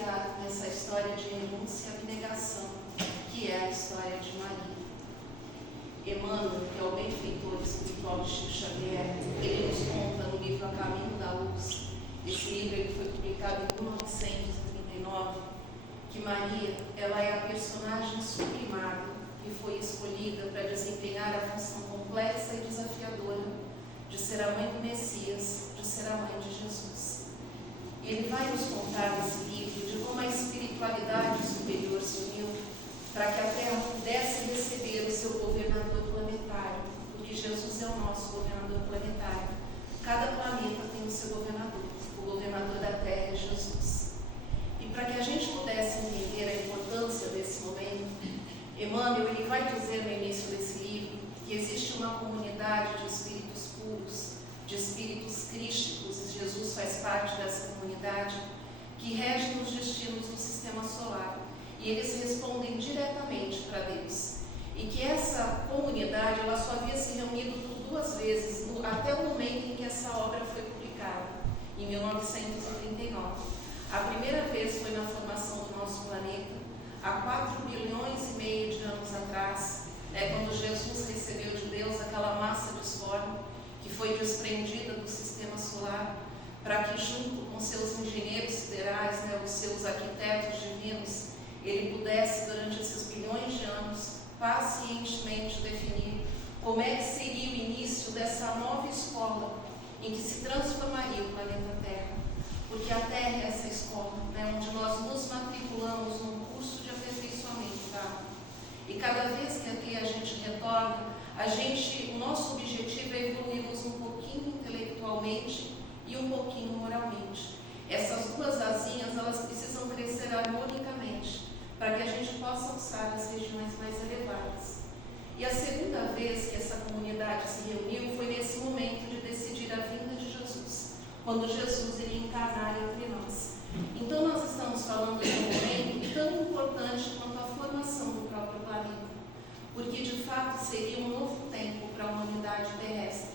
baseado nessa história de renúncia e abnegação, que é a história de Maria. Emmanuel, que é o benfeitor espiritual de Chico Xavier, ele nos conta no livro A Caminho da Luz. Esse livro ele foi publicado em 1939, que Maria, ela é a personagem sublimada que foi escolhida para desempenhar a função complexa e desafiadora de ser a mãe do Messias, de ser a mãe de Jesus. E ele vai nos contar nesse livro de como a espiritualidade superior se uniu para que a Terra pudesse receber o seu governador planetário, porque Jesus é o nosso governador planetário. Cada planeta tem o seu governador. O governador da Terra é Jesus. E para que a gente pudesse entender a importância desse momento, Emmanuel ele vai dizer no início desse livro que existe uma comunidade de espíritos puros, de espíritos crísticos, e Jesus faz parte dessa comunidade, que regem os destinos do sistema solar. E eles respondem diretamente para Deus. E que essa comunidade ela só havia se reunido por 2 vezes, até o momento em que essa obra foi publicada, em 1939. A primeira vez foi na formação do nosso planeta, há 4 bilhões e meio de anos atrás, quando Jesus recebeu de Deus aquela massa disforme que foi desprendida do sistema solar, para que junto com seus engenheiros siderais, os seus arquitetos divinos, ele pudesse, durante esses bilhões de anos, pacientemente definir como é que seria o início dessa nova escola em que se transformaria o planeta Terra. Porque a Terra é essa escola, onde nós nos matriculamos num curso de aperfeiçoamento, tá? E cada vez que aqui a gente retorna, o nosso objetivo é evoluirmos um pouquinho intelectualmente e um pouquinho moralmente. Essas 2 asinhas, elas precisam crescer harmonicamente, para que a gente possa alçar as regiões mais elevadas. E a segunda vez que essa comunidade se reuniu foi nesse momento de decidir a vinda de Jesus, quando Jesus iria encarnar entre nós. Então nós estamos falando de um momento tão importante quanto a formação do próprio planeta, porque de fato seria um novo tempo para a humanidade terrestre,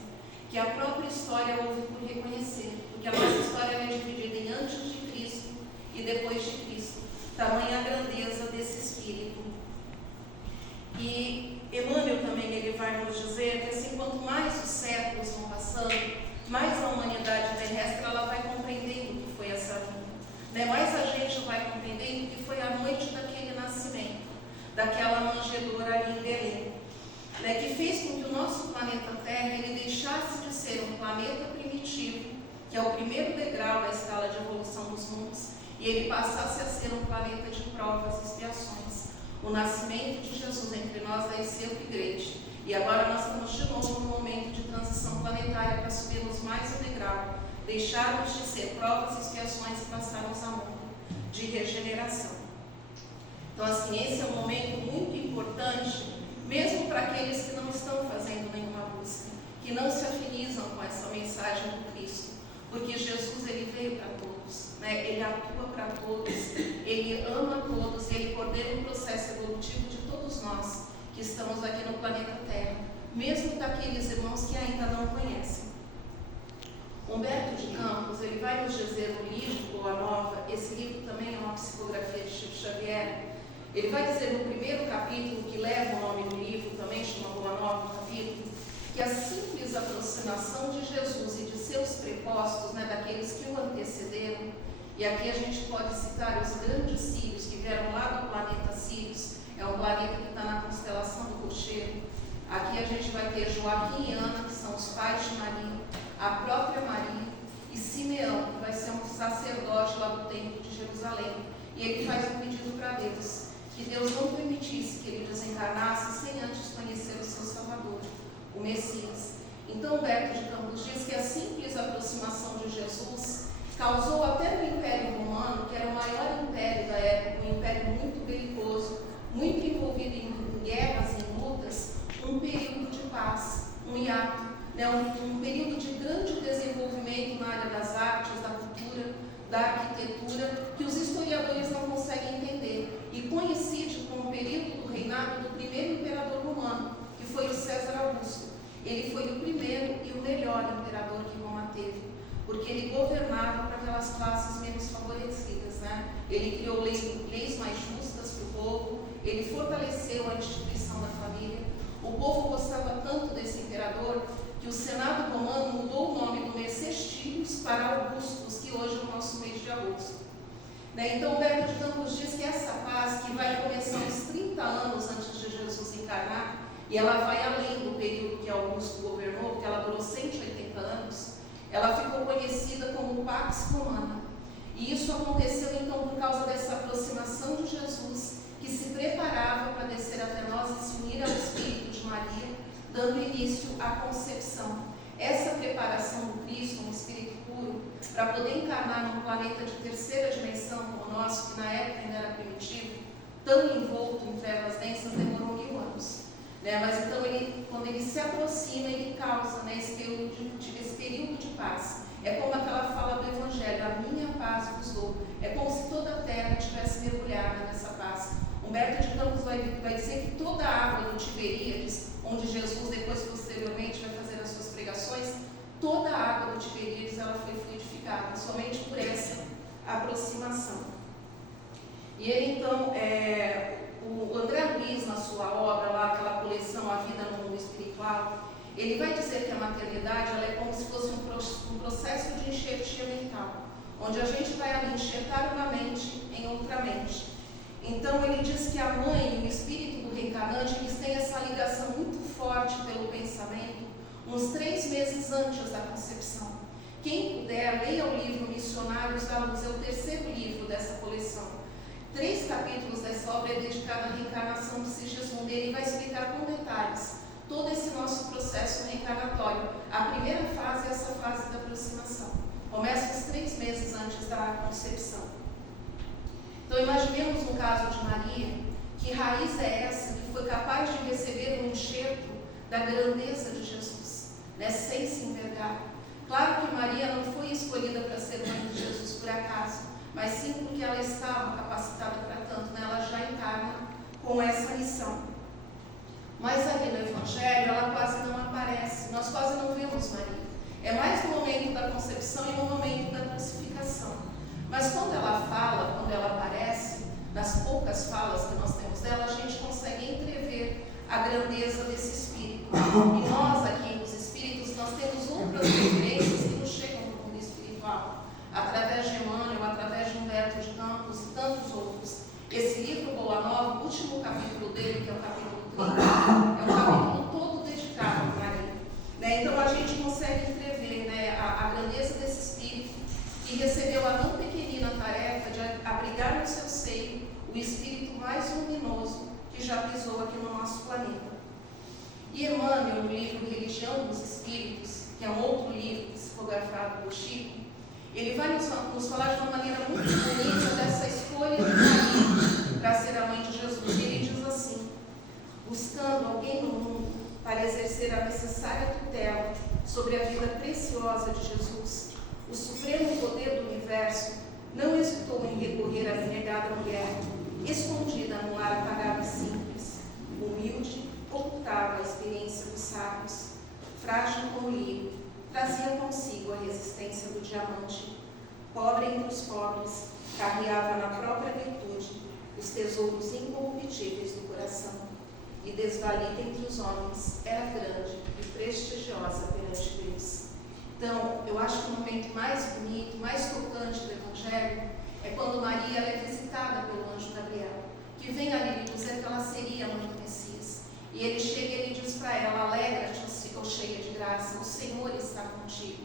que a própria história houve por reconhecer, porque a nossa história é dividida em antes de Cristo e depois de Cristo. Tamanha a grandeza desse espírito. E Emmanuel também ele vai nos dizer que assim, quanto mais os séculos vão passando, mais a humanidade terrestre ela vai compreendendo o que foi essa vida, mais a gente vai compreendendo o que foi a noite daquele nascimento, daquela manjedoura ali em Belém, que fez com que o nosso planeta Terra ele deixasse de ser um planeta primitivo, que é o primeiro degrau da escala de evolução dos mundos, e ele passasse a ser um planeta de provas e expiações. O nascimento de Jesus entre nós deve ser upgrade. E agora nós estamos de novo no momento de transição planetária para subirmos mais um degrau, deixarmos de ser provas e expiações e passarmos a mundo de regeneração. Então, assim, esse é um momento muito importante, mesmo para aqueles que não estão fazendo nenhuma busca, que não se afinizam com essa mensagem do Cristo, porque Jesus ele veio para todos. Ele atua para todos, ele ama todos, e ele coordena o processo evolutivo de todos nós que estamos aqui no planeta Terra, mesmo daqueles irmãos que ainda não conhecem. Humberto de Campos, ele vai nos dizer no livro Boa Nova, esse livro também é uma psicografia de Chico Xavier, ele vai dizer no primeiro capítulo, que leva o nome do livro, também chama Boa Nova o capítulo, que a simples aproximação de Jesus e de seus prepostos, daqueles que o antecederam, e aqui a gente pode citar os grandes Sírios que vieram lá do planeta Sírios, é um planeta que está na constelação do Cocheiro. Aqui a gente vai ter Joaquim e Ana, que são os pais de Maria, a própria Maria, e Simeão, que vai ser um sacerdote lá do templo de Jerusalém. E ele faz um pedido para Deus, que Deus não permitisse que ele desencarnasse sem antes conhecer o seu Salvador, o Messias. Então Humberto de Campos diz que a simples aproximação de Jesus causou até no Império Romano, que era o maior império da época, um império muito belicoso, muito envolvido em guerras, em lutas, um período de paz, um hiato, um período de grande desenvolvimento na área das artes, da cultura, da arquitetura, que os historiadores não conseguem entender, e coincide com o período do reinado do primeiro imperador romano, que foi o César Augusto. Ele foi o primeiro e o melhor imperador que Roma teve, porque ele governava para aquelas classes menos favorecidas, ele criou leis mais justas para o povo, ele fortaleceu a instituição da família. O povo gostava tanto desse imperador que o Senado romano mudou o nome do mês Sextílios para Augustus, que hoje é o nosso mês de agosto. Então, Humberto de Campos diz que essa paz, que vai começar uns 30 anos antes de Jesus encarnar, e ela vai além do período que Augusto governou, que ela durou 180 anos, ela ficou conhecida como Pax Romana. E isso aconteceu, então, por causa dessa aproximação de Jesus, que se preparava para descer até nós e se unir ao Espírito de Maria, dando início à concepção. Essa preparação do Cristo, um Espírito puro, para poder encarnar num planeta de terceira dimensão como o nosso, que na época ainda era primitivo, tão envolto em trevas densas, demorou 1000 anos. Mas então, quando ele se aproxima, ele causa esse período de paz. É como aquela fala do Evangelho: a minha paz vos dou. É como se toda a terra estivesse mergulhada nessa paz. Humberto de Campos vai dizer que toda a água do Tiberíades, onde Jesus depois, posteriormente, vai fazer as suas pregações, toda a água do Tiberíades ela foi fluidificada, somente por essa aproximação. E ele, então, o André Luiz, na sua obra, lá, aquela coleção A Vida no Mundo Espiritual, ele vai dizer que a maternidade ela é como se fosse um processo de enxertia mental, onde a gente vai ali enxertar uma mente em outra mente. Então, ele diz que a mãe e o espírito do reencarnante, eles têm essa ligação muito forte pelo pensamento, uns 3 meses antes da concepção. Quem puder, leia o livro Missionários da Luz, é o 3º livro dessa coleção. 3 capítulos dessa obra é dedicado à reencarnação de Sigismundo, e ele vai explicar com detalhes todo esse nosso processo reencarnatório. A primeira fase é essa fase da aproximação. Começa uns 3 meses antes da concepção. Então, imaginemos no caso de Maria, que raiz é essa que foi capaz de receber um enxerto da grandeza de Jesus, sem se envergar. Claro que Maria não foi escolhida para ser mãe de Jesus por acaso, mas sim porque ela estava capacitada para tanto, ela já encarna com essa missão. Mas ali no Evangelho, ela quase não aparece, nós quase não vemos Maria. É mais no momento da concepção e no momento da crucificação. Mas quando ela fala, quando ela aparece, nas poucas falas que nós temos dela, a gente consegue entrever a grandeza desse Espírito. E nós aqui, os Espíritos, nós temos outras referências que nos chegam do mundo espiritual, através de Emmanuel, através de Humberto de Campos e tantos outros. Esse livro, Boa Nova, o último capítulo dele, que é o capítulo 30, é um capítulo todo dedicado a Maria. Então a gente consegue entrever a grandeza desse Espírito, que recebeu a não pequenina tarefa de abrigar no seu seio o Espírito mais luminoso que já pisou aqui no nosso planeta. E Emmanuel, no livro Religião dos Espíritos, que é um outro livro psicografado por Chico, ele vai nos falar de uma maneira muito bonita dessa escolha de Maria para ser a mãe de Jesus. E ele diz assim: buscando alguém no mundo para exercer a necessária tutela sobre a vida preciosa de Jesus, o supremo poder do universo não hesitou em recorrer à renegada mulher, escondida num lar apagado e simples. Humilde, ocultava a experiência dos sábios. Frágil como lírio, trazia consigo a resistência do diamante. Pobre entre os pobres, carreava na própria virtude os tesouros incorruptíveis do coração. E desvalida entre os homens, era grande e prestigiosa perante Deus. Então, eu acho que o momento mais bonito, mais tocante do Evangelho é quando Maria é visitada pelo anjo Gabriel, que vem ali lhe dizer que ela seria a mãe do Messias. E ele chega e ele diz para ela: alegra-te, ó cheia de graça, o Senhor está contigo.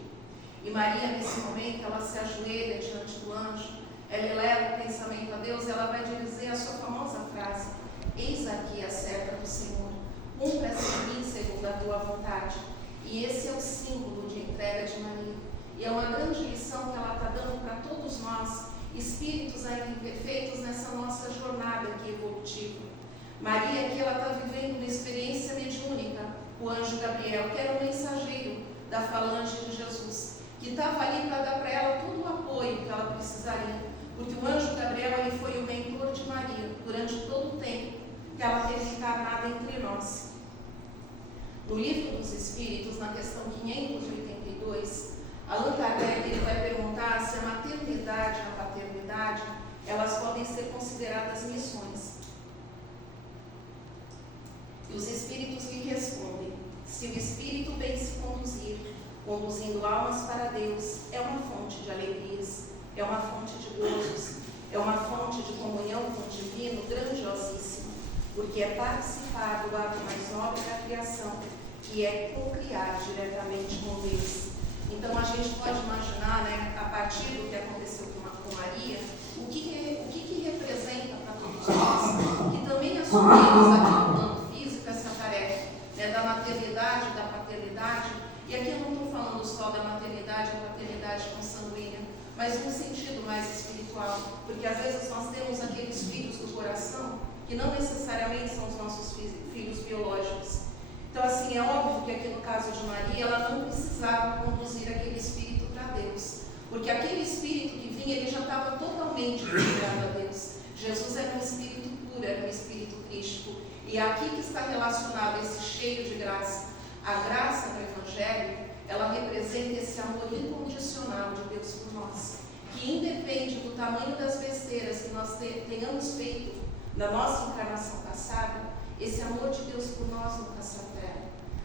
E Maria, nesse momento, ela se ajoelha diante do anjo, ela eleva o pensamento a Deus e ela vai dizer a sua famosa frase: eis aqui a serva do Senhor, cumpra-se em mim segundo a tua vontade. E esse é o símbolo de entrega de Maria. E é uma grande lição que ela está dando para todos nós, espíritos ainda imperfeitos nessa nossa jornada aqui evolutiva. Maria aqui, ela está vivendo uma experiência mediúnica. O anjo Gabriel, que era o mensageiro da falange de Jesus, que estava ali para dar para ela todo o apoio que ela precisaria. Porque o anjo Gabriel, ele foi o mentor de Maria durante todo o tempo que ela teve encarnada entre nós. No Livro dos Espíritos, na questão 582, Allan Kardec ele vai perguntar se a maternidade e a paternidade, elas consideradas missões. E os espíritos lhe respondem: se o espírito bem se conduzir, conduzindo almas para Deus, é uma fonte de alegrias, é uma fonte de gozos, é uma fonte de comunhão com o divino grandiosíssima, porque é participar do ato mais nobre da criação, que é co-criar diretamente com Deus. Então a gente pode imaginar, né, a partir do que aconteceu com Maria, o que representa para todos nós, que também assumimos aqui no plano físico essa tarefa, né, da maternidade, da paternidade. E aqui eu não estou falando só da maternidade, a paternidade consanguínea, mas num sentido mais espiritual, porque às vezes nós temos aqueles filhos do coração que não necessariamente são os nossos filhos biológicos. Então, assim, é óbvio que aqui no caso de Maria, ela não precisava conduzir aquele espírito para Deus, porque aquele espírito que vinha, ele já estava totalmente ligado a Deus. Jesus era um espírito puro, era um espírito crístico, e é aqui que está relacionado esse cheio de graça. A graça do Evangelho, ela representa esse amor incondicional de Deus por nós, que independe do tamanho das besteiras que nós tenhamos feito na nossa encarnação passada, esse amor de Deus por nós nunca se altera.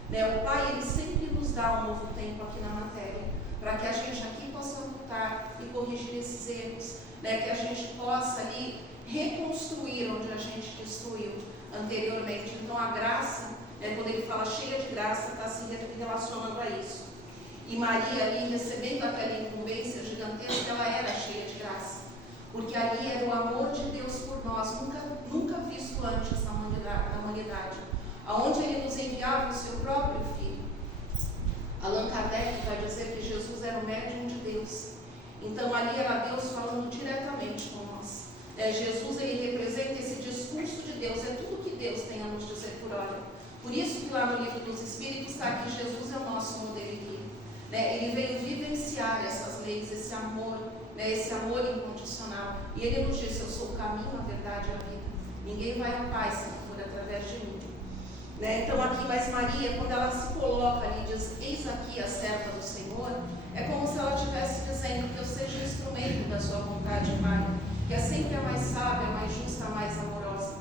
O Pai, ele sempre nos dá um novo tempo aqui na matéria, para que a gente aqui possa lutar e corrigir esses erros, que a gente possa ali reconstruir onde a gente destruiu anteriormente. Então a graça, quando ele fala cheia de graça, está se relacionando a isso. E Maria ali, recebendo aquela incumbência gigantesca, ela era cheia de graça, porque ali era o amor de Deus por nós, nunca visto antes na humanidade, aonde ele nos enviava o seu próprio Filho. Allan Kardec vai dizer que Jesus era o médium de Deus. Então ali era Deus falando diretamente com nós. Jesus, ele representa esse discurso de Deus, é tudo que Deus tem a nos dizer por hora. Por isso que lá no Livro dos Espíritos está que Jesus é o nosso modelo e guia. Ele veio vivenciar essas leis, esse amor incondicional. E ele nos disse: eu sou o caminho, a verdade e a vida. Ninguém vai ao Pai se não for através de mim. Então aqui, mas Maria, quando ela se coloca ali e diz: eis aqui a serva do Senhor, é como se ela estivesse dizendo que eu seja instrumento da sua vontade, Pai, que é sempre a mais sábia, a mais justa, a mais amorosa.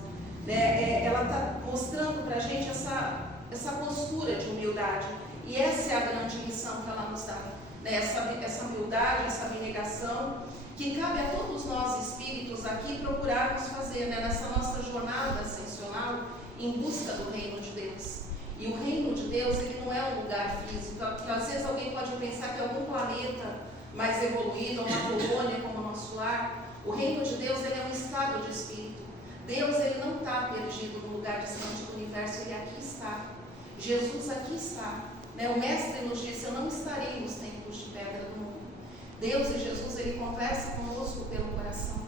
Ela está mostrando para a gente essa postura de humildade, e essa é a grande lição que ela nos dá, essa humildade, essa abnegação, que cabe a todos nós espíritos aqui procurarmos fazer, nessa nossa jornada ascensional em busca do reino de Deus. E o reino de Deus, ele não é um lugar físico, porque às vezes alguém pode pensar que é algum planeta mais evoluído, uma colônia como o nosso lar. O reino de Deus, ele é um estado de espírito. Deus, ele não está perdido no lugar distante do universo, ele aqui está. Jesus aqui está. O Mestre nos disse: eu não estarei nos templos de pedra do mundo. Deus e Jesus, ele conversa conosco pelo coração.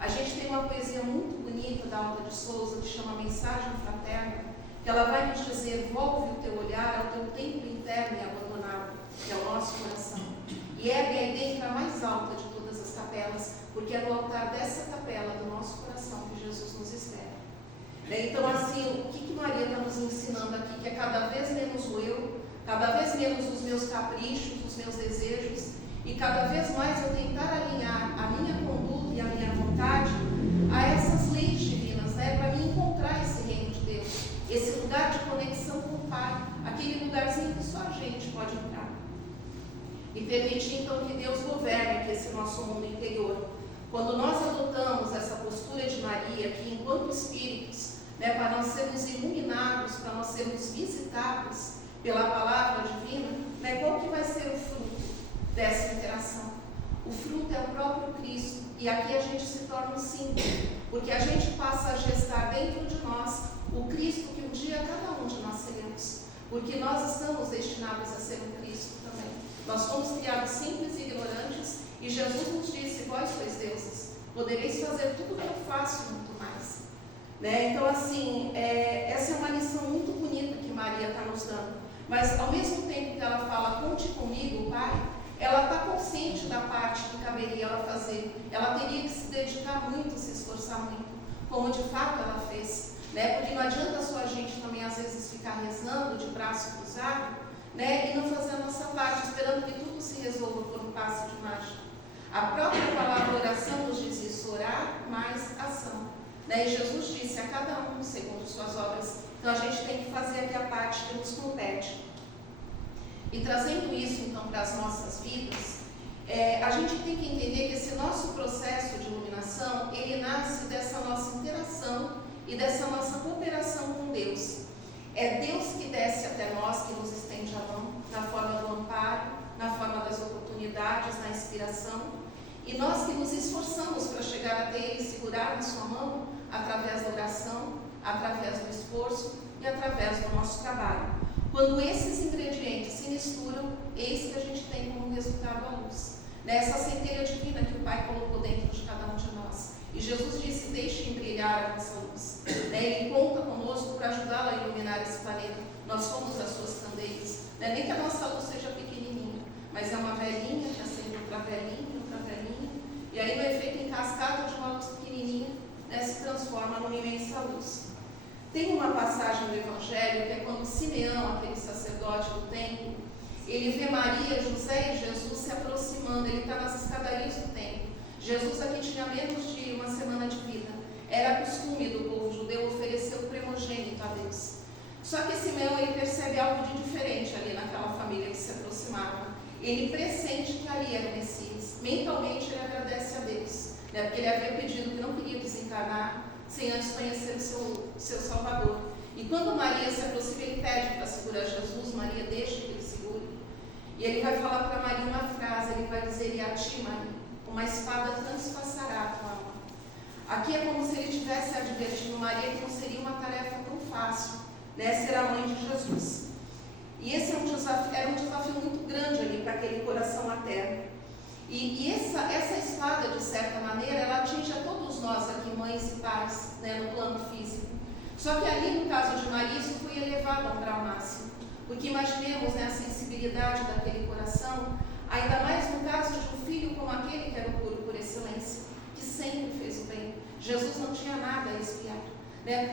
A gente tem uma poesia muito bonita da Alta de Souza, que chama Mensagem Fraterna, que ela vai nos dizer: volve o teu olhar ao teu templo interno e abandonado, que é o nosso coração, e ergue a identidade mais alta de todas as capelas, porque é no altar dessa capela do nosso coração que Jesus nos espera. Então, assim, o que Maria está nos ensinando aqui? Que é cada vez menos o eu, cada vez menos os meus caprichos, os meus desejos, e cada vez mais eu tentar alinhar a minha conduta e a minha vontade a essas leis divinas, para me encontrar esse reino de Deus, esse lugar de conexão com o Pai, aquele lugarzinho que só a gente pode entrar. E permitir então que Deus governe aqui esse nosso mundo interior. Quando nós adotamos essa postura de Maria, que enquanto espíritos, para nós sermos iluminados, para nós sermos visitados pela palavra divina, qual que vai ser o fruto dessa interação? O fruto é o próprio Cristo, e aqui a gente se torna um símbolo, porque a gente passa a gestar dentro de nós o Cristo que um dia cada um de nós seremos, porque nós estamos destinados a ser um Cristo também. Nós fomos criados simples e ignorantes, e Jesus nos disse: vós sois deuses, podereis fazer tudo o que eu faço e muito mais. Então, assim, essa é uma lição muito bonita que Maria está nos dando. Mas, ao mesmo tempo que ela fala: conte comigo, Pai, ela está consciente da parte que caberia ela fazer. Ela teria que se dedicar muito, se esforçar muito, como de fato ela fez. Porque não adianta só a gente também, às vezes, ficar rezando de braço cruzado, e não fazer a nossa parte, esperando que tudo se resolva por um passe de mágica. A própria palavra oração nos diz isso: orar mais ação. né? E Jesus disse a cada um segundo suas obras. Então a gente tem que fazer aqui a parte que nos compete. E trazendo isso então para as nossas vidas, a gente tem que entender que esse nosso processo de iluminação, ele nasce dessa nossa interação e dessa nossa cooperação com Deus. É Deus que desce até nós, que nos estende a mão, na forma do amparo, na forma das oportunidades, na inspiração, e nós que nos esforçamos para chegar até Ele e segurar na sua mão, através da oração, através do esforço e através do nosso trabalho. Quando esses ingredientes se misturam, eis que a gente tem como resultado a luz. Nessa centelha divina que o Pai colocou dentro de cada um de nós. E Jesus disse, deixem brilhar a vossa luz. Ele conta conosco para ajudá-lo a iluminar esse planeta. Nós somos as suas candeias. Nem que a nossa luz seja pequenininha, mas é uma velhinha que acende outra velhinha, e aí no efeito em cascata de uma luz pequenininha, se transforma numa imensa luz. Tem uma passagem do Evangelho que é quando Simeão, aquele sacerdote do templo, ele vê Maria, José e Jesus se aproximando. Ele está nas escadarias do templo. Jesus aqui tinha menos de uma semana de vida. Era costume do povo judeu oferecer o primogênito a Deus. Só que Simeão, ele percebe algo de diferente ali naquela família que se aproximava. Ele pressente que ali era o Messias. Mentalmente ele agradece a Deus, porque ele havia pedido que não queria desencarnar sem antes conhecer o seu Salvador. E quando Maria se aproxima, ele pede para segurar Jesus. Maria deixa que ele segure. E ele vai falar para Maria uma frase, ele vai dizer, e a ti, Maria, uma espada transpassará a tua alma. Aqui é como se ele estivesse advertindo Maria que não seria uma tarefa tão fácil, ser a mãe de Jesus. E esse era um desafio muito grande ali para aquele coração materno. E essa espada, de certa maneira, ela atinge a todos nós aqui, mães e pais, no plano físico. Só que ali, no caso de Maria, isso foi elevado a um grau máximo. Porque imaginemos a sensibilidade daquele coração, ainda mais no caso de um filho como aquele que era o puro por excelência, que sempre fez o bem. Jesus não tinha nada a expiar.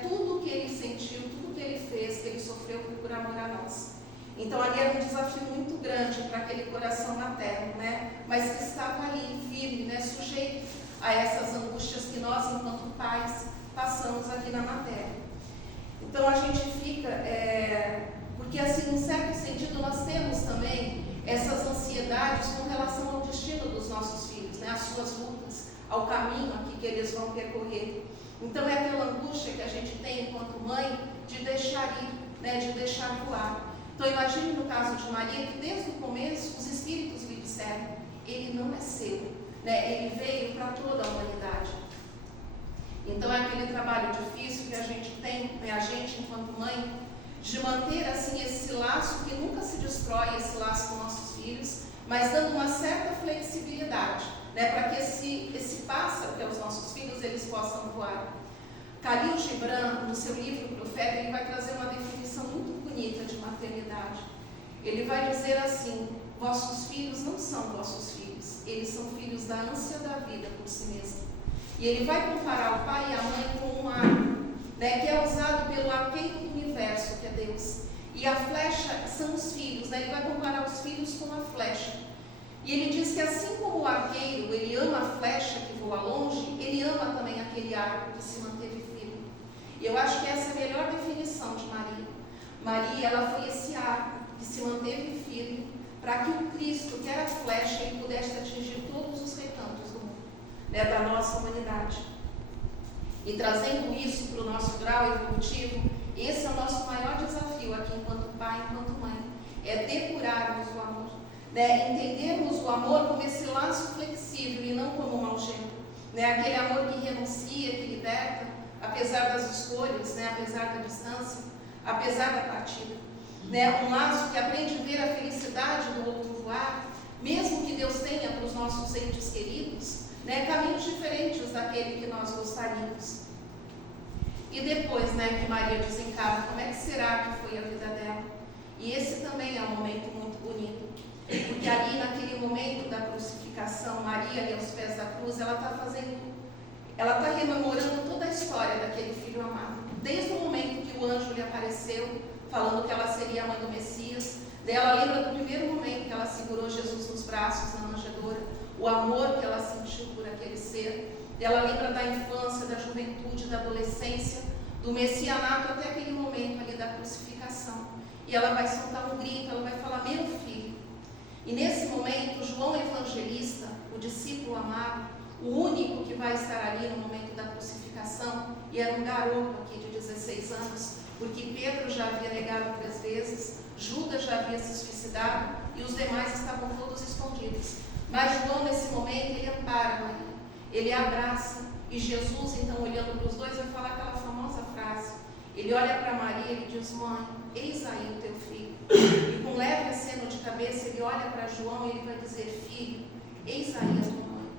Tudo que ele sentiu, tudo que ele fez, que ele sofreu, foi por amor a nós. Então ali era um desafio muito grande para aquele coração materno, mas que estava ali, firme, sujeito a essas angústias que nós, enquanto pais, passamos aqui na matéria. Então a gente fica, porque assim, em certo sentido, nós temos também essas ansiedades com relação ao destino dos nossos filhos, as suas lutas, ao caminho aqui que eles vão percorrer. Então é aquela angústia que a gente tem enquanto mãe de deixar ir, de deixar voar. Então imagine no caso de Maria que desde o começo os espíritos lhe disseram, ele não é seu, ele veio para toda a humanidade. Então é aquele trabalho difícil que a gente tem, a gente enquanto mãe, de manter assim esse laço que nunca se destrói, esse laço com nossos filhos, mas dando uma certa flexibilidade, para que esse pássaro, que é os nossos filhos, eles possam voar. Khalil Gibran, no seu livro Profeta, ele vai trazer uma definição muito bonita de maternidade. Ele vai dizer assim, vossos filhos não são vossos filhos, eles são filhos da ânsia da vida por si mesmo. E ele vai comparar o pai e a mãe com um arco, que é usado pelo arqueiro do universo, que é Deus. E a flecha são os filhos, ele vai comparar os filhos com a flecha. E ele diz que assim como o arqueiro, ele ama a flecha que voa longe, ele ama também aquele arco que se manteve firme. E eu acho que essa é a melhor definição de Maria. Maria, ela foi esse arco que se manteve firme para que o Cristo, que era a flecha, ele pudesse atingir todos os recantos do mundo, da nossa humanidade. E trazendo isso para o nosso grau evolutivo, esse é o nosso maior desafio aqui enquanto pai, enquanto mãe, é depurarmos o amor. Entendermos o amor como esse laço flexível e não como uma algema. Aquele amor que renuncia, que liberta, apesar das escolhas, apesar da distância, apesar da partida. Um laço que aprende a ver a felicidade do outro voar, mesmo que Deus tenha para os nossos entes queridos, caminhos diferentes daquele que nós gostaríamos. E depois, que Maria desencarna, como é que será que foi a vida dela? E esse também é um momento muito bonito. Porque ali naquele momento da crucificação, Maria ali aos pés da cruz, ela está rememorando toda a história daquele filho amado. Desde o momento que o anjo lhe apareceu, falando que ela seria a mãe do Messias, ela lembra do primeiro momento que ela segurou Jesus nos braços na manjedoura, o amor que ela sentiu por aquele ser. Ela lembra da infância, da juventude, juventude, da adolescência, do messianato até aquele momento ali da crucificação. E ela vai soltar um grito, ela vai falar: meu filho. E nesse momento, João Evangelista, o discípulo amado, o único que vai estar ali no momento da crucificação, e era um garoto aqui de 16 anos, porque Pedro já havia negado 3 vezes, Judas já havia se suicidado e os demais estavam todos escondidos. Mas João, nesse momento, ele ampara Maria, ele abraça, e Jesus, então, olhando para os dois, vai falar aquela famosa frase. Ele olha para Maria e ele diz: mãe, eis aí o teu filho. E com leve aceno de cabeça, ele olha para João e ele vai dizer: filho, eis aí a tua mãe.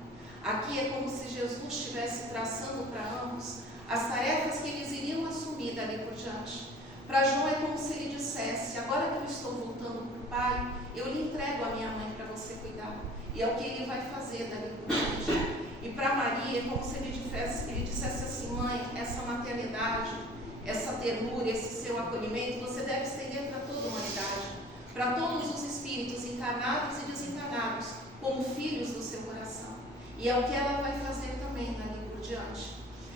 Aqui é como se Jesus estivesse traçando para ambos as tarefas que eles iriam assumir dali por diante. Para João é como se ele dissesse: agora que eu estou voltando para o Pai, eu lhe entrego a minha mãe para você cuidar. E é o que ele vai fazer dali por diante. E para Maria é como se ele dissesse assim: mãe, essa maternidade, essa ternura, esse seu acolhimento, você deve estender para toda a humanidade, para todos os espíritos encarnados e desencarnados, como filhos do seu coração. E é o que ela vai fazer também dali por diante.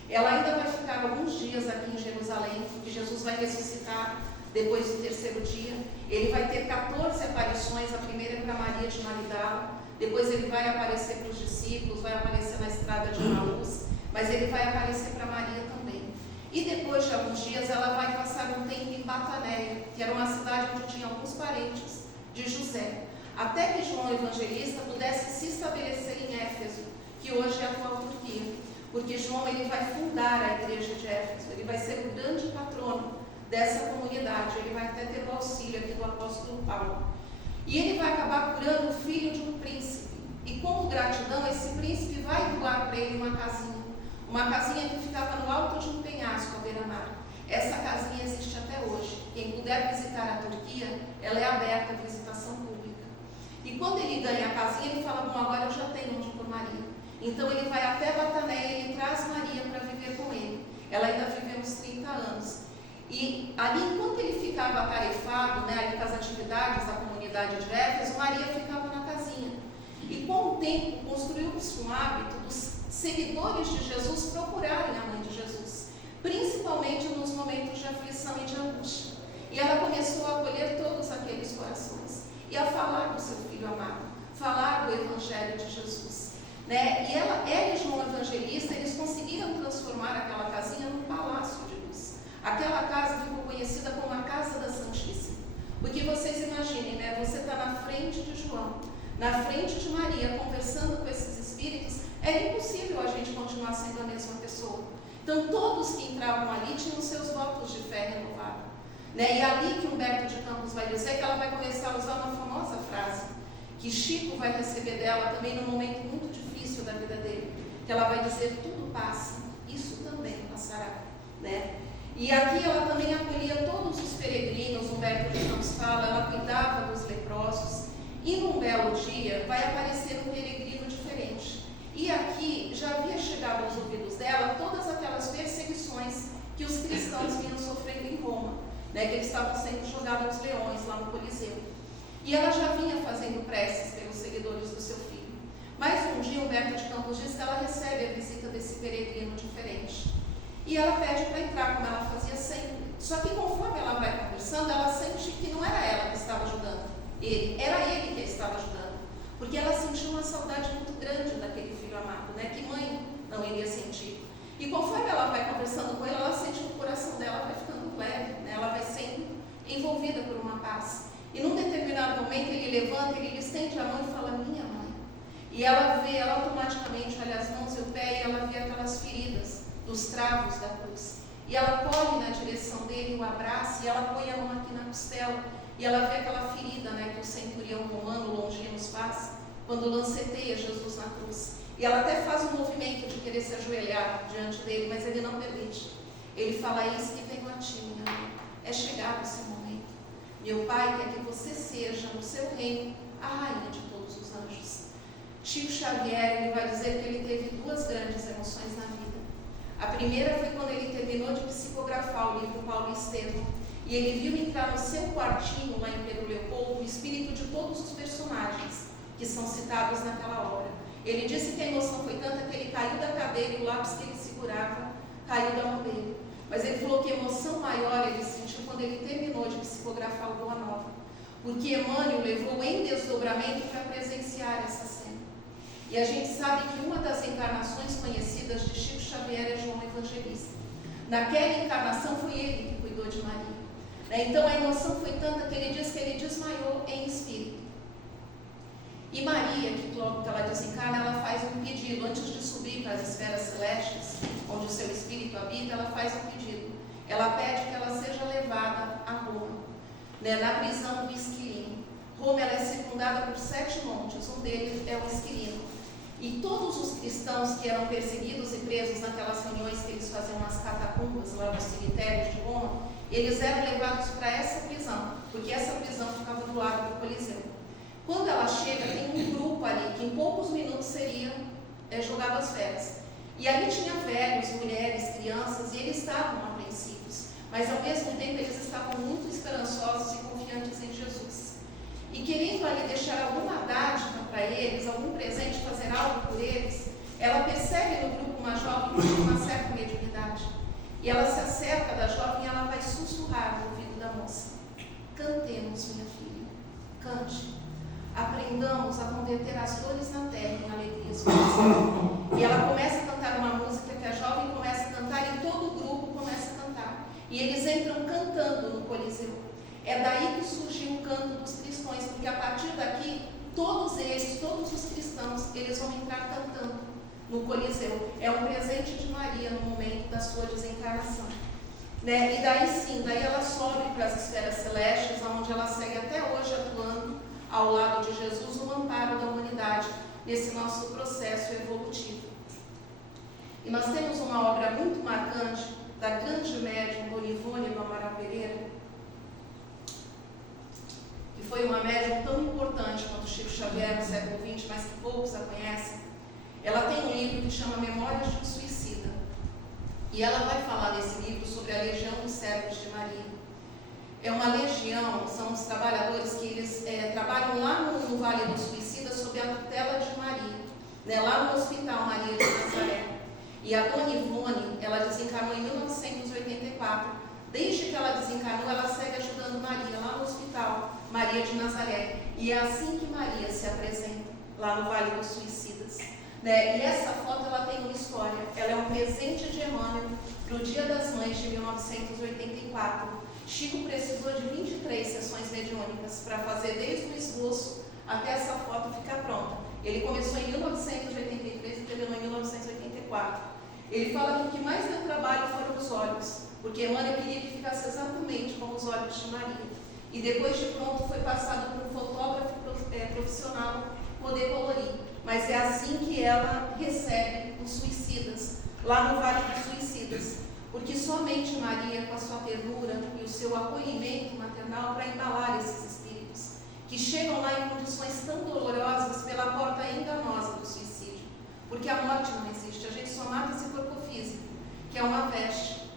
Ela ainda vai ficar alguns dias aqui em Jerusalém, porque Jesus vai ressuscitar depois do 3º dia. Ele vai ter 14 aparições, a primeira é para Maria de Magdala, depois ele vai aparecer para os discípulos, vai aparecer na estrada de Emaús, mas ele vai aparecer para Maria também. E depois de alguns dias ela vai passar um tempo em Bataneia, que era uma cidade onde tinha alguns parentes de José, até que João Evangelista pudesse se estabelecer em Éfeso, que hoje é a atual Turquia, porque João ele vai fundar a igreja de Éfeso, ele vai ser o grande patrono dessa comunidade, ele vai até ter o auxílio aqui do apóstolo Paulo. E ele vai acabar curando o filho de um príncipe, e como gratidão esse príncipe vai doar para ele uma casinha que ficava no alto de um penhasco à beira-mar. Essa casinha existe até hoje. Quem puder visitar a Turquia, ela é aberta à visitação pública. E quando ele ganha a casinha, ele fala: bom, agora eu já tenho onde pôr Maria. Então ele vai até Bataneia e ele traz Maria para viver com ele. Ela ainda viveu uns 30 anos. E ali, enquanto ele ficava atarefado, ali com as atividades da comunidade de Éfeso, Maria ficava na casinha. E com o tempo, construiu-se um hábito dos seguidores de Jesus procurarem a mãe de Jesus, principalmente nos momentos de aflição e de angústia. E ela começou a acolher todos aqueles corações e a falar do seu filho amado, falar do Evangelho de Jesus. E ela e João Evangelista, eles conseguiram transformar aquela casinha num palácio de luz. Aquela casa ficou conhecida como a Casa da Santíssima. Porque vocês imaginem, você está na frente de João, na frente de Maria, conversando com esses espíritos, era impossível a gente continuar sendo a mesma pessoa. Então, todos que entravam ali tinham seus votos de fé renovados. E ali que Humberto de Campos vai dizer que ela vai começar a usar uma famosa frase, que Chico vai receber dela também num momento muito difícil da vida dele, que ela vai dizer: tudo passa, isso também passará. E aqui ela também acolhia todos os peregrinos, Humberto de Campos fala, ela cuidava dos leprosos, e num belo dia vai aparecer um peregrino diferente. E aqui já havia chegado aos ouvidos dela todas aquelas perseguições que os cristãos vinham sofrendo em Roma, que eles estavam sendo jogados aos leões lá no Coliseu. E ela já vinha fazendo preces pelos seguidores do seu filho. Mas um dia Humberto de Campos diz que ela recebe a visita desse peregrino diferente. E ela pede para entrar, como ela fazia sempre. Só que conforme ela vai conversando, ela sente que não era ela que estava ajudando ele, era ele que a estava ajudando. Porque ela sentiu uma saudade muito grande daquele filho amado, que mãe não iria sentir. E conforme ela vai conversando com ele, ela sente que o coração dela vai ficando leve, ela vai sendo envolvida por uma paz. E num determinado momento ele levanta, ele lhe estende a mão e fala: minha mãe. E ela automaticamente olha as mãos e o pé, e ela vê aquelas feridas dos travos da cruz. E ela corre na direção dele, o abraça, e ela põe a mão aqui na costela, e ela vê aquela ferida que o centurião romano Longinos faz, quando lanceteia Jesus na cruz. E ela até faz um movimento de querer se ajoelhar diante dele, mas ele não permite. Ele fala: eis que venho a ti, minha mãe. É chegado esse momento. Meu Pai quer que você seja, no seu reino, a rainha de todos os anjos. Chico Xavier, ele vai dizer que ele teve 2 grandes emoções na vida. A primeira foi quando ele terminou de psicografar o livro Paulo e Estevão, e ele viu entrar no seu quartinho lá em Pedro Leopoldo o espírito de todos os personagens que são citados naquela obra. Ele disse que a emoção foi tanta que ele caiu da cadeira e o lápis que ele segurava caiu da madeira. Mas ele falou que emoção maior ele sentiu quando ele terminou de psicografar o Boa Nova, porque Emmanuel levou em desdobramento para presenciar essa cena. E a gente sabe que uma das encarnações conhecidas de Chico Xavier é João Evangelista. Naquela encarnação foi ele que cuidou de Maria. Então a emoção foi tanta que ele diz que ele desmaiou em espírito. E Maria, que logo que ela desencarna, ela faz um pedido. Antes de subir para as esferas celestes, onde o seu espírito habita, ela faz um pedido. Ela pede que ela seja levada a Roma, na prisão do Esquilino. Roma ela é circundada por 7 montes, um deles é o Esquilino. E todos os cristãos que eram perseguidos e presos naquelas reuniões que eles faziam nas catacumbas, lá nos cemitérios de Roma, eles eram levados para essa prisão, porque essa prisão ficava do lado do Coliseu. Quando ela chega, tem um grupo ali, que em poucos minutos seria jogado às feras. E ali tinha velhos, mulheres, crianças, e eles estavam apreensivos, mas ao mesmo tempo eles estavam muito esperançosos e confiantes em Jesus. E querendo ali deixar alguma dádiva para eles, algum presente, fazer algo por eles, ela percebe no grupo uma jovem que tem uma certa mediunidade. E ela se acerca da jovem e ela vai sussurrar no ouvido da moça: cantemos, minha filha, cante. Aprendamos a converter as dores na terra em alegrias. E ela começa a cantar uma música que a jovem começa a cantar e todo o grupo começa a cantar. E eles entram cantando no Coliseu. É daí que surgiu o canto dos cristãos, porque a partir daqui, todos eles, todos os cristãos, eles vão entrar cantando no Coliseu. É um presente de Maria no momento da sua desencarnação. E daí sim, daí ela sobe para as esferas celestes, onde ela segue até hoje atuando ao lado de Jesus no amparo da humanidade, nesse nosso processo evolutivo. E nós temos uma obra muito marcante da grande médium Dona Ivone do Amaral Pereira, que foi uma médium tão importante quanto Chico Xavier no século XX, mas que poucos a conhecem. Ela tem um livro que chama Memórias de um Suicida. E ela vai falar nesse livro sobre a Legião dos Servos de Maria. É uma legião, são os trabalhadores que eles trabalham lá no Vale do Suicida sob a tutela de Maria, lá no Hospital Maria de Nazaré. E a Dona Ivone, ela desencarnou em 1984. Desde que ela desencarnou, ela segue ajudando Maria lá no Hospital Maria de Nazaré. E é assim que Maria se apresenta lá no Vale dos Suicidas. E essa foto ela tem uma história. Ela é um presente de Emmanuel para o Dia das Mães de 1984. Chico precisou de 23 sessões mediúnicas para fazer desde o esboço até essa foto ficar pronta. Ele começou em 1983 e terminou em 1984. Ele fala que o que mais deu trabalho foram os olhos, porque Emmanuel queria que ficasse exatamente como os olhos de Maria. E depois de pronto foi passado por um fotógrafo profissional poder colorir. Mas é assim que ela recebe os suicidas, lá no Vale dos Suicidas. Porque somente Maria, com a sua ternura e o seu acolhimento maternal para embalar esses espíritos, que chegam lá em condições tão dolorosas pela porta enganosa do suicídio. Porque a morte não existe, a gente só mata esse corpo físico, que é uma veste.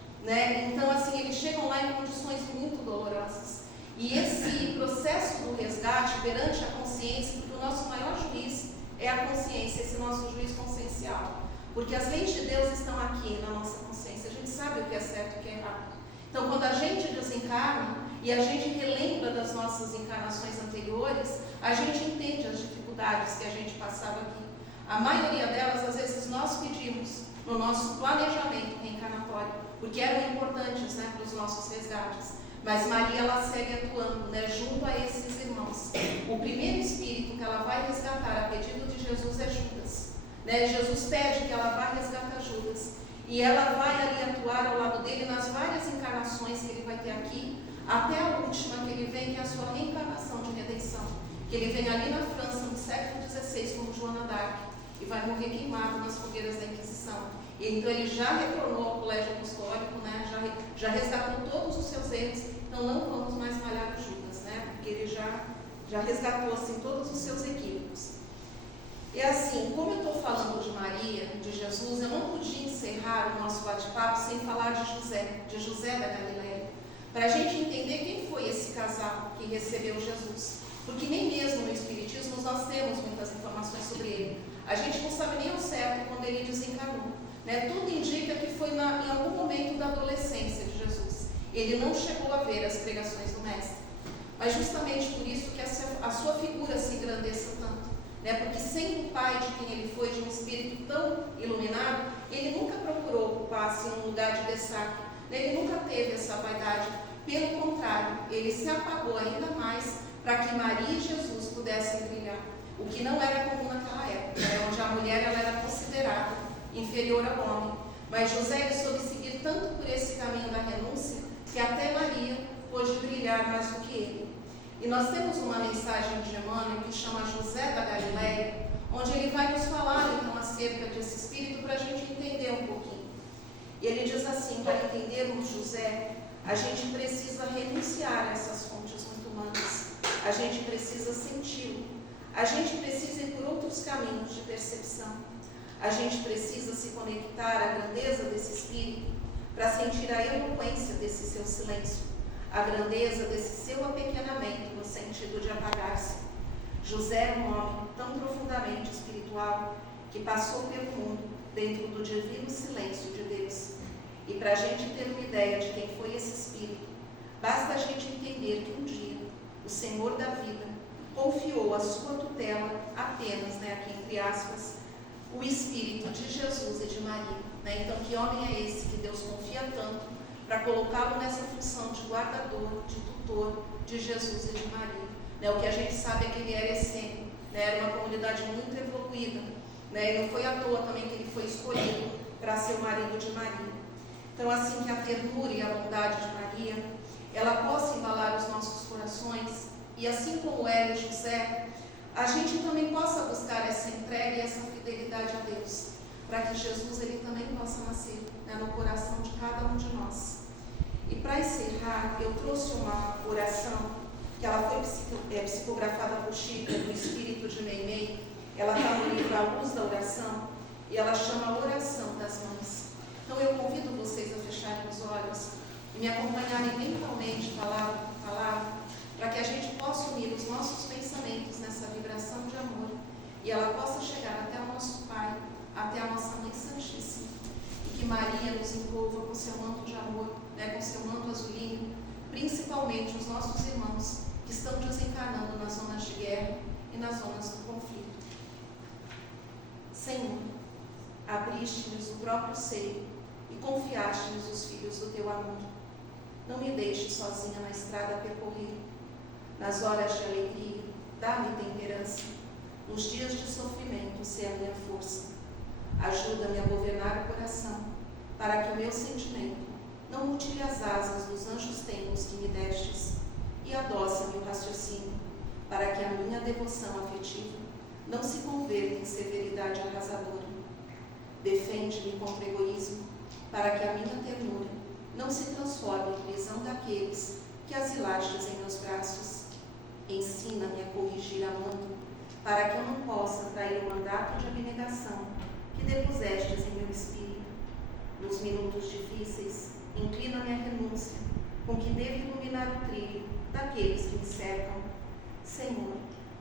Então, assim, eles chegam lá em condições muito dolorosas. E esse processo do resgate perante a consciência, porque o nosso maior juiz é a consciência, esse nosso juiz consciencial. Porque as leis de Deus estão aqui na nossa consciência, a gente sabe o que é certo e o que é errado. Então, quando a gente desencarna e a gente relembra das nossas encarnações anteriores, a gente entende as dificuldades que a gente passava aqui. A maioria delas, às vezes, nós pedimos no nosso planejamento reencarnatório, porque eram importantes para os nossos resgates. Mas Maria, ela segue atuando junto a esses irmãos. O primeiro espírito que ela vai resgatar a pedido de Jesus é Judas. Jesus pede que ela vá resgatar Judas. E ela vai ali atuar ao lado dele nas várias encarnações que ele vai ter aqui, até a última que ele vem, que é a sua reencarnação de redenção. Que ele vem ali na França, no século XVI, como Joana d'Arc, e vai morrer queimado nas fogueiras da Inquisição. E então ele já retornou ao colégio apostólico, já resgatou todos os seus erros, então não vamos mais malhar o Judas, porque ele já resgatou assim, todos os seus equívocos. E assim, como eu estou falando de Maria, de Jesus, eu não podia encerrar o nosso bate-papo sem falar de José da Galileia, para a gente entender quem foi esse casal que recebeu Jesus. Porque nem mesmo no Espiritismo nós temos muitas informações sobre ele. A gente não sabe nem ao certo quando ele desencarnou. né? Tudo indica que foi em algum momento da adolescência de Jesus. Ele não chegou a ver as pregações do Mestre. Mas justamente por isso que a sua figura se engrandeça tanto, né? Porque sendo o pai de quem ele foi, de um espírito tão iluminado, ele nunca procurou ocupar-se em um lugar de destaque, né? Ele nunca teve essa vaidade. Pelo contrário, ele se apagou ainda mais para que Maria e Jesus pudessem brilhar. O que não era comum naquela época, né? Onde a mulher ela era considerada inferior ao homem. Mas José ele soube seguir tanto por esse caminho da renúncia que até Maria pôde brilhar mais do que ele. E nós temos uma mensagem de Emmanuel que chama José da Galileia, onde ele vai nos falar então acerca desse espírito para a gente entender um pouquinho. E ele diz assim: para entendermos José, a gente precisa renunciar a essas fontes muito humanas, a gente precisa senti-lo, a gente precisa ir por outros caminhos de percepção, a gente precisa se conectar à grandeza desse espírito para sentir a eloquência desse seu silêncio, a grandeza desse seu apequenamento no sentido de apagar-se. José era um homem tão profundamente espiritual que passou pelo mundo dentro do divino silêncio de Deus. E para a gente ter uma ideia de quem foi esse espírito, basta a gente entender que um dia o Senhor da vida confiou a sua tutela apenas, aqui entre aspas, o espírito de Jesus e de Maria. Então, que homem é esse que Deus confia tanto para colocá-lo nessa função de guardador, de tutor de Jesus e de Maria? O que a gente sabe é que ele era essênio, era uma comunidade muito evoluída, e não foi à toa também que ele foi escolhido para ser o marido de Maria. Então, assim que a ternura e a bondade de Maria, ela possa embalar os nossos corações, e assim como ela e José, a gente também possa buscar essa entrega e essa fidelidade a Deus, para que Jesus ele também possa nascer no coração de cada um de nós. E para encerrar, eu trouxe uma oração, que ela foi psicografada por Chico, do Espírito de Meimei. Ela está no livro A Luz da Oração, e ela chama Oração das Mães. Então eu convido vocês a fecharem os olhos e me acompanharem mentalmente, palavra por palavra, para que a gente possa unir os nossos pensamentos nessa vibração de amor e ela possa chegar até o nosso Pai, até a nossa Mãe Santíssima, e que Maria nos envolva com seu manto de amor, com seu manto azulino, principalmente os nossos irmãos que estão desencarnando nas zonas de guerra e nas zonas do conflito. Senhor, abriste-nos o próprio seio e confiaste-nos os filhos do teu amor. Não me deixe sozinha na estrada a percorrer. Nas horas de alegria, dá-me temperança. Nos dias de sofrimento, sê a minha força. Ajuda-me a governar o coração, para que o meu sentimento não mutile as asas dos anjos tenros que me destes, e adoça-me o raciocínio, para que a minha devoção afetiva não se converta em severidade arrasadora. Defende-me contra o egoísmo, para que a minha ternura não se transforme em prisão daqueles que asilastes em meus braços. Ensina-me a corrigir amando, para que eu não possa trair o mandato de abnegação que depusestes em meu espírito. Nos minutos difíceis, inclina-me à renúncia, com que devo iluminar o trilho daqueles que me cercam. Senhor,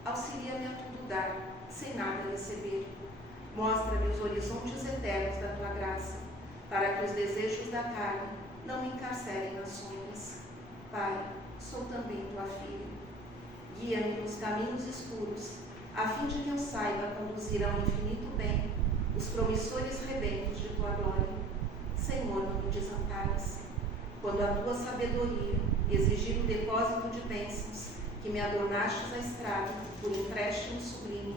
auxilia-me a tudo dar, sem nada receber. Mostra-me os horizontes eternos da tua graça, para que os desejos da carne não me encarcerem nas sombras. Pai, sou também tua filha. Guia-me nos caminhos escuros, a fim de que eu saiba conduzir ao infinito bem os promissores rebentos de tua glória. Senhor, não me desampares. Quando a tua sabedoria exigir o depósito de bênçãos que me adornastes a estrada por empréstimo sublime,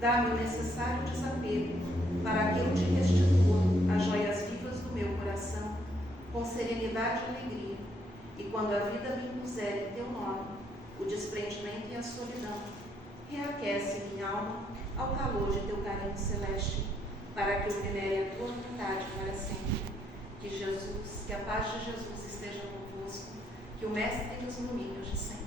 dá-me o necessário desapego para que eu te restitua as joias vivas do meu coração, com serenidade e alegria, e quando a vida me impuser em teu nome o desprendimento e a solidão, reaquece minha alma ao calor de teu carinho celeste, para que eu venere a tua vontade para sempre. Que a paz de Jesus esteja convosco, que o Mestre nos ilumine hoje sempre.